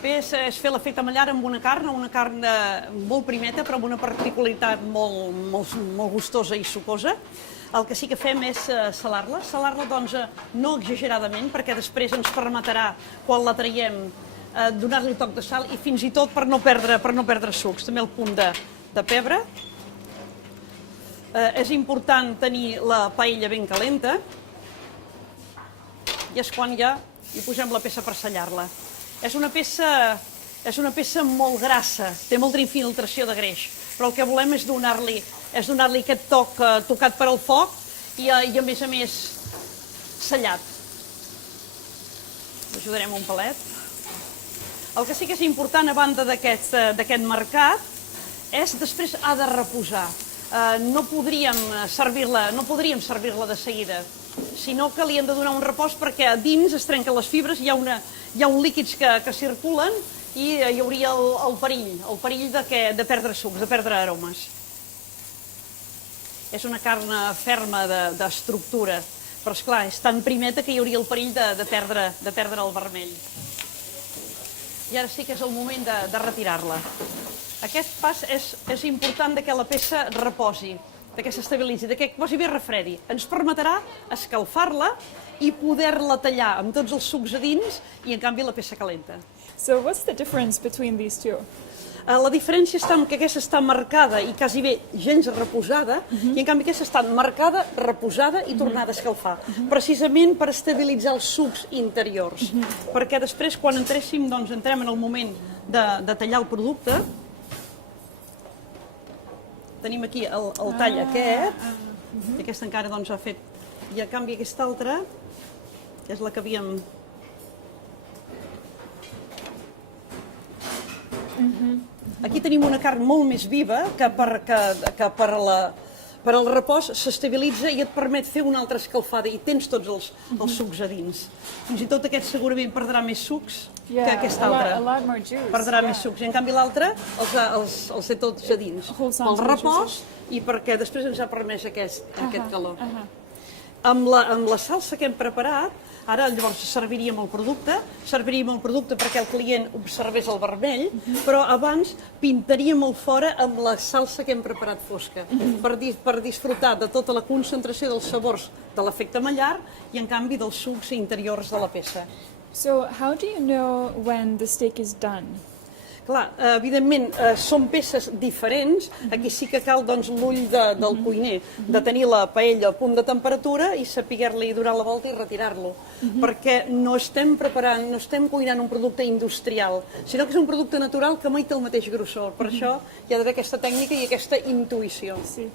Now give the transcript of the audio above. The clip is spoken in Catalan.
Bé, és fer l'efecte mallar amb una carn molt primeta, però amb una particularitat molt gustosa i sucosa. El que sí que fem és salar-la. Salar-la, doncs, no exageradament, perquè després ens permetrà, quan la traiem, donar-li el toc de sal i fins i tot per no perdre sucs. També el punt de pebre. És important tenir la paella ben calenta i és quan ja hi posem la peça per sellar-la. És una peça molt grassa, té molta infiltració de greix, però el que volem és donar-li aquest toc tocat per al foc i a més sellat. Ajudarem un palet. El que sí que és important, a banda d'aquest marcat, és després ha de reposar. No podríem servir-la de seguida, sinó que li hem de donar un repòs perquè a dins es trenquen les fibres, hi ha uns líquids que circulen i hi hauria el perill de perdre sucs, de perdre aromes. És una carn ferma d'estructura, però esclar, és tan primeta que hi hauria el perill de perdre el vermell. I ara sí que és el moment de retirar-la. Aquest pas és important que la peça reposi, que s'estabilitzi, que posi bé refredi. Ens permetrà escalfar-la i poder-la tallar amb tots els sucs a dins i, en canvi, la peça calenta. So what's the difference between these two? La diferència està en que aquesta està marcada i quasi bé gens reposada, i en canvi aquesta està marcada, reposada i tornada a escalfar, precisament per estabilitzar els sucs interiors. Perquè després, quan entrem en el moment de tallar el producte, tenim aquí el tall aquest, i aquesta encara ha fet, i en canvi aquesta altra, que és la que havíem... Aquí tenim una carn molt més viva que per al repòs s'estabilitza i et permet fer una altra escalfada i tens tots els sucs a dins. Fins i tot aquest segurament perdrà més sucs que aquesta altra. Perdrà més sucs. I en canvi l'altra els té tots a dins. Pel repòs i perquè després ens ha permès aquest calor. Amb la salsa que hem preparat, ara llavors serviríem el producte perquè el client observés el vermell, però abans pintaríem el fora amb la salsa que hem preparat fosca, per disfrutar de tota la concentració dels sabors de l'efecte mallar i, en canvi, dels sucs interiors de la peça. So how do you know when the steak is done? Clar, evidentment, són peces diferents. Aquí sí que cal l'ull del cuiner, de tenir la paella al punt de temperatura i saber-li donar la volta i retirar-lo. Perquè no estem cuinant un producte industrial, sinó que és un producte natural que mai té el mateix grossor. Per això hi ha d'haver aquesta tècnica i aquesta intuïció. Sí.